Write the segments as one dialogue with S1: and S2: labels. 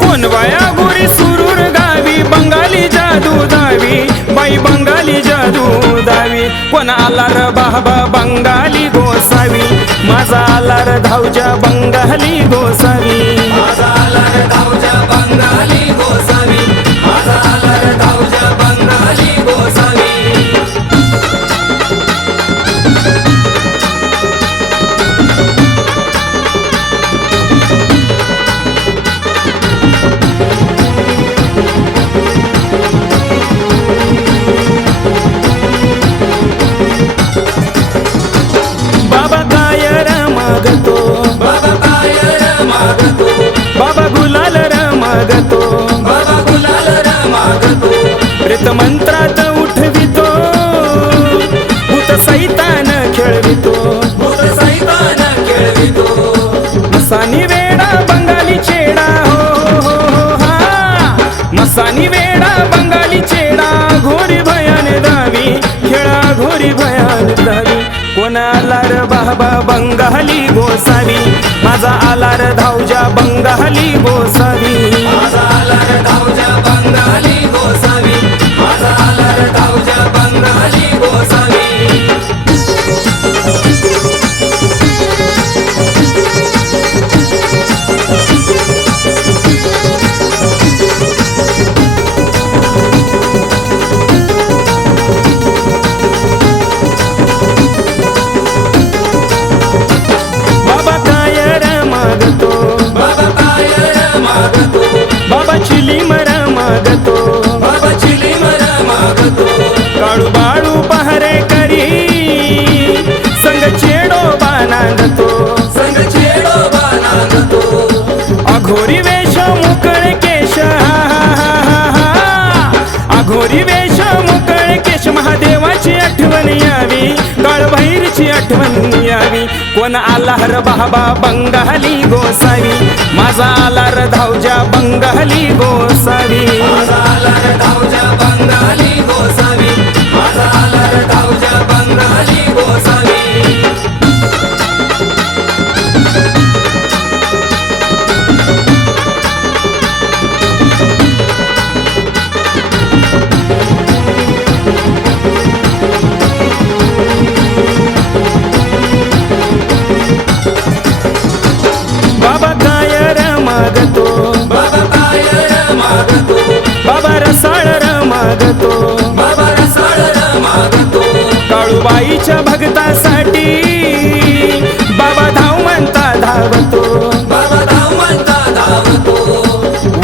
S1: कोण गावी बंगाली जादू दावी बाई बंगाली जादू कोण आला र बाबा बंगाली माझा आला र धावजा बंगाली
S2: गोसा
S1: प्रेत मंत्रात उठवितो. भूत सैतान खेळवितो.
S2: भूत सैतान खेळवितो.
S1: मसानी वेडा बंगाली चेडा हो हो हो हा मसानी वेडा बंगाली चेडा घोरी भयान दावी खेळा घोरी भयान दावी कोणाला र बाबा बंगाली गोसावी माझा आलार धावजा बंगाली गोसावी मागतो.
S2: बाबा
S1: चिली मर मागतो. काळू बाळू पहरे करी संग चेडो बानांगतो
S2: संग छेडो बानागतो
S1: अघोरी वेश मुकळ केश हा, हा, हा, हा, हा. अघोरी वेश मुकळ केश महादेवाची आठवण आठवण कोण आला हर बाबा बंगाली गोसावी? माझा आला र धावजा बंगाली गोसावी.
S2: माझा धावजा बंगाली गोसावी.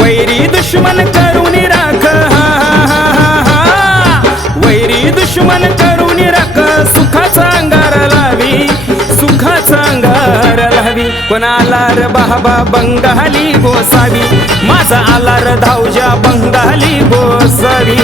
S1: वैरी दुश्मन करून राख हा, हा, हा, हा, वैरी दुश्मन करून राख सुखाचा अंगार लावी सुखाचा अंगार लावी. कोणाला र बाबा बंगाली गोसावी माझा आलार धावजा बंगाली गोसावी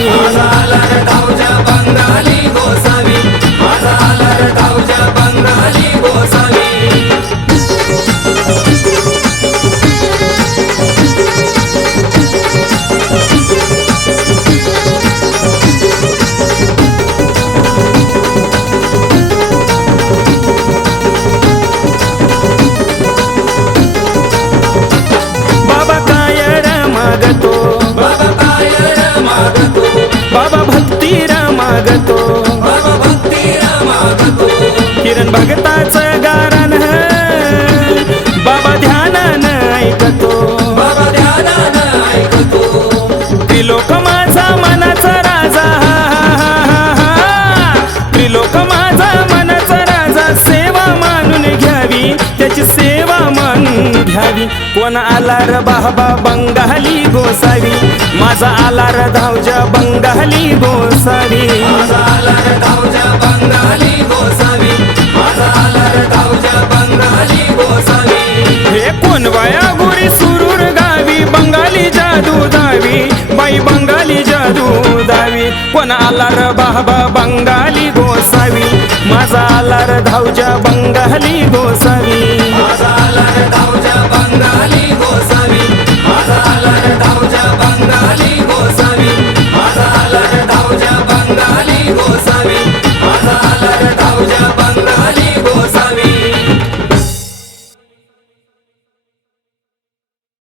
S1: मागतो. भक्ती मागतो किरण भगताच गारण बाबा ध्यानान ऐकतो
S2: बाबा ध्यानानं ऐकतो.
S1: त्रिलोक माझा मनाचा राजा. त्रिलोक माझा मनाचा राजा. सेवा मानून घ्यावी. त्याची सेवा मानून घ्यावी. कोण आला र बाबा बंगाली गोसावी. माझा आला र धावजा बंगाली गोसावी.
S2: माझा आलार धावजा बंगाली गोसावी. माझा आलार धावजा बंगाली गोसावी.
S1: हे कोण बाया गोरी सुरूर गावी बंगाली जादू दावी. बाई बंगाली जादू दावी. कोण आला र बाबा बंगाली गोसावी. माझा आला र धावजा बंगाली